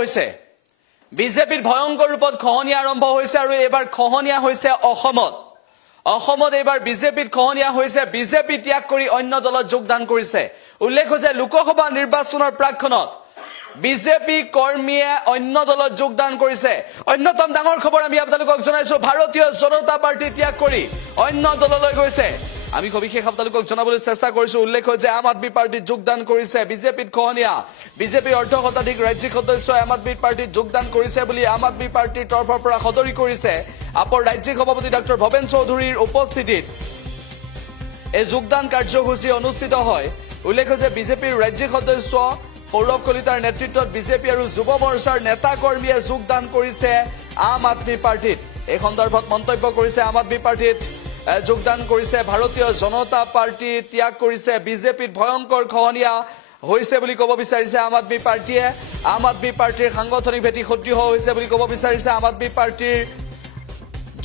হৈছে বিজেপিৰ ভয়ংকৰ ৰূপত খহনীয়া আৰম্ভ হৈছে আৰু এবাৰ খহনীয়া হৈছে অসমত এবাৰ বিজেপিৰ খহনীয়া হৈছে বিজেপি ত্যাগ কৰি অন্য দলত যোগদান কৰিছে উল্লেখ যে লোকসভা নিৰ্বাচনৰ প্ৰাক্ষণত বিজেপি কৰ্মীয়ে অন্য দলত যোগদান কৰিছে অন্যতম ডাঙৰ খবৰ আমি আপোনালোকক জনাইছো ভাৰতীয় জনতা পাৰ্টি ত্যাগ কৰি অন্য দললৈ গৈছে আমি সবিশেষ আপোনালোকক জনাবলৈ চেষ্টা কৰিছো উল্লেখ যে আম আদমি পাৰ্টিত যোগদান কৰিছে বিজেপিত খহনীয়া বিজেপিৰ অৰ্ধ শতাধিক ৰাজ্যিক সদস্যই আম আদমি পাৰ্টিত যোগদান কৰিছে বুলি আম আদমি পাৰ্টিৰ তৰফৰ পৰা সদৰি কৰিছে আপৰ ৰাজ্যিক সভাপতি ডক্টৰ ভৱেন চৌধুৰীৰ উপস্থিতিত এই যোগদান কাৰ্যসূচী অনুষ্ঠিত হয় উল্লেখ যে বিজেপিৰ ৰাজ্যিক সদস্য সৌৰভ কলিতাৰ নেতৃত্বত বিজেপি আৰু যুৱ মৰ্চাৰ নেতা কৰ্মীয়ে যোগদান কৰিছে আম আদমি পাৰ্টিত এই সন্দৰ্ভত মন্তব্য কৰিছে আম আদমি পাৰ্টিত যোগদান কৰিছে ভাৰতীয় জনতা পাৰ্টি ত্যাগ কৰিছে বিজেপিত ভয়ংকৰ খহনীয়া হৈছে বুলি ক'ব বিচাৰিছে আম আদমি পাৰ্টিৰ সাংগঠনিক ভেটি সদৃঢ় হৈছে বুলি ক'ব বিচাৰিছে আম আদমি পাৰ্টিৰ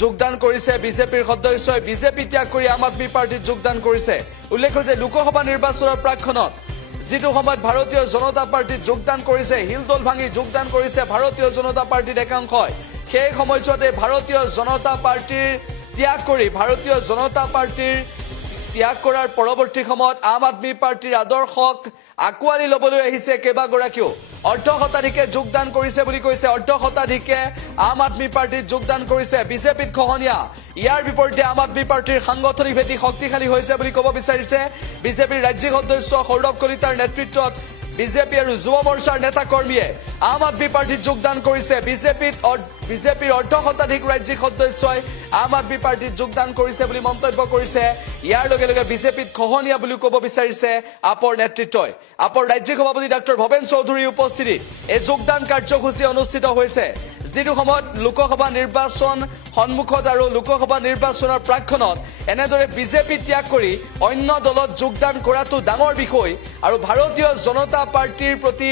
যোগদান কৰিছে বিজেপিৰ সদস্যই বিজেপি ত্যাগ কৰি আম আদমি পাৰ্টিত যোগদান কৰিছে উল্লেখ যে লোকসভা নিৰ্বাচনৰ প্ৰাক্ষণত যিটো সময়ত ভাৰতীয় জনতা পাৰ্টিত যোগদান কৰিছে হিলদল ভাঙি যোগদান কৰিছে ভাৰতীয় জনতা পাৰ্টিৰ একাংশই সেই সময়ছোৱাতে ভাৰতীয় জনতা পাৰ্টিৰ ত্যাগ কৰাৰ পৰৱৰ্তী সময়ত আম আদমি পাৰ্টিৰ আদৰ্শক আঁকোৱালি ল'বলৈ আহিছে কেইবাগৰাকীও অৰ্ধ শতাধিকে যোগদান কৰিছে বুলি কৈছে অৰ্ধ শতাধিকে আম আদমি পাৰ্টিত যোগদান কৰিছে বিজেপিত খহনীয়া ইয়াৰ বিপৰীতে আম আদমি পাৰ্টিৰ সাংগঠনিক ভেটি শক্তিশালী হৈছে বুলি ক'ব বিচাৰিছে বিজেপিৰ ৰাজ্যিক সদস্য সৌৰভ কলিতাৰ নেতৃত্বত বিজেপি আৰু যুৱ মৰ্চাৰ নেতা কৰ্মীয়ে আম আদমি পাৰ্টিত যোগদান কৰিছে বিজেপিৰ অৰ্ধ শতাধিক ৰাজ্যিক সদস্যই আম আদমি পাৰ্টিত যোগদান কৰিছে বুলি মন্তব্য কৰিছে ইয়াৰ লগে লগে বিজেপিত খহনীয়া বুলি ক'ব বিচাৰিছে আপৰ নেতৃত্বই আপৰ ৰাজ্যিক সভাপতি ডক্টৰ ভৱেন চৌধুৰীৰ উপস্থিতিত এই যোগদান কাৰ্যসূচী অনুষ্ঠিত হৈছে যিটো সময়ত লোকসভা নিৰ্বাচন সন্মুখত আৰু লোকসভা নিৰ্বাচনৰ প্ৰাক্ষণত এনেদৰে বিজেপি ত্যাগ কৰি অন্য দলত যোগদান কৰাটো ডাঙৰ বিষয় আৰু ভাৰতীয় জনতা পাৰ্টিৰ প্ৰতি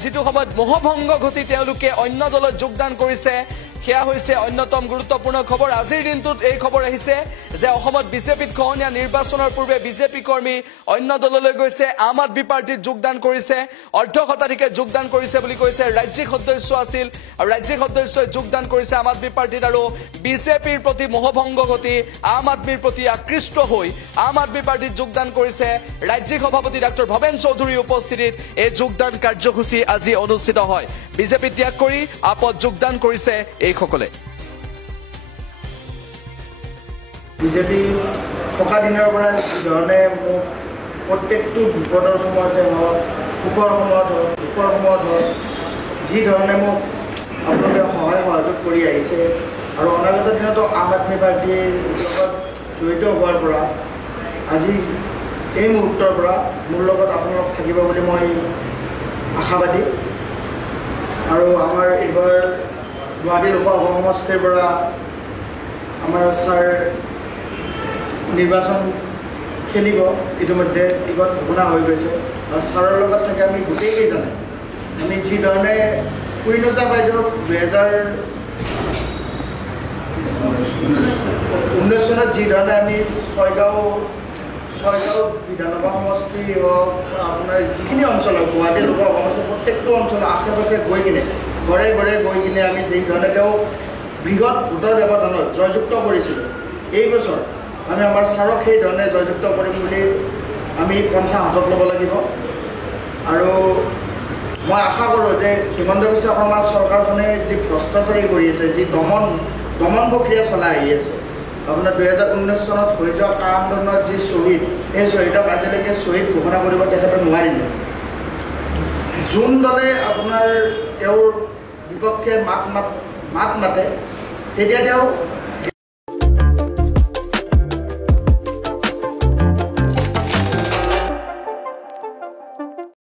যিটো সময়ত মোহভংগ ঘটি তেওঁলোকে অন্য দলত যোগদান কৰিছে সেয়া হৈছে অন্যতম গুৰুত্বপূৰ্ণ খবৰ আজিৰ দিনটোত এই খবৰ আহিছে যে অসমত বিজেপিত খহনীয়া নিৰ্বাচনৰ পূৰ্বে বিজেপি কৰ্মী অন্য দললৈ গৈছে আম আদমি পাৰ্টিত যোগদান কৰিছে অৰ্ধ শতাধিকে যোগদান কৰিছে বুলি কৈছে ৰাজ্যিক সদস্য আছিল আৰু ৰাজ্যিক সদস্যই যোগদান কৰিছে আম আদমি পাৰ্টিত আৰু বিজেপিৰ প্ৰতি মোহভংগ ঘটি আম আদমিৰ প্ৰতি আকৃষ্ট হৈ আম আদমি পাৰ্টিত যোগদান কৰিছে ৰাজ্যিক সভাপতি ডক্টৰ ভৱেন চৌধুৰীৰ উপস্থিতিত এই যোগদান কাৰ্যসূচী আজি অনুষ্ঠিত হয় বিজেপি ত্যাগ কৰি আপত যোগদান কৰিছে এইসকলে বিজেপি থকা দিনৰ পৰা যিধৰণে মোক প্ৰত্যেকটো বিপদৰ সময়তে হওক সুখৰ সময়ত হওক যিধৰণে মোক আপোনালোকে সহায় সহযোগ কৰি আহিছে আৰু অনাগত দিনতো আম আদমি পাৰ্টিৰ লগত জড়িত হোৱাৰ পৰা আজি এই মুহূৰ্তৰ পৰা মোৰ লগত আপোনালোক থাকিব বুলি মই আশাবাদী আৰু আমাৰ এইবাৰ গুৱাহাটী লোকসভা সমষ্টিৰ পৰা আমাৰ ছাৰ নিৰ্বাচন খেলিব ইতিমধ্যে টিকট ঘোষণা হৈ গৈছে আৰু ছাৰৰ লগত থাকি আমি গোটেইকেইজনে আমি যিধৰণে কুইনজা বাইদেউক 2019 চনত যিধৰণে আমি ছয়গাঁও বিধানসভা সমষ্টি হওক আপোনাৰ যিখিনি অঞ্চল হওক গুৱাহাটী লোকসভা সমষ্টি প্ৰত্যেকটো অঞ্চলৰ আশে পাশে গৈ কিনে ঘৰে ঘৰে গৈ কিনে আমি যিধৰণে তেওঁ বৃহৎ ভোটৰ ব্যৱধানত জয়যুক্ত কৰিছিলোঁ এই বছৰ আমি আমাৰ ছাৰক সেই ধৰণে জয়যুক্ত কৰিম বুলি আমি পন্থা হাতত ল'ব লাগিব আৰু মই আশা কৰোঁ যে হিমন্ত বিশ্ব শৰ্মা চৰকাৰখনে যি ভ্ৰষ্টাচাৰী কৰি আছে যি দমন প্ৰক্ৰিয়া চলাই আহি আছে আপোনাৰ 2019 চনত হৈ যোৱা কা আন্দোলনত যি শ্বহীদ সেই শ্বহীদক আজিলৈকে শ্বহীদ ঘোষণা কৰিব তেখেতে নোৱাৰিলে যোন দলে আপোনাৰ তেওঁৰ বিপক্ষে মাত মাতে তেতিয়া তেওঁ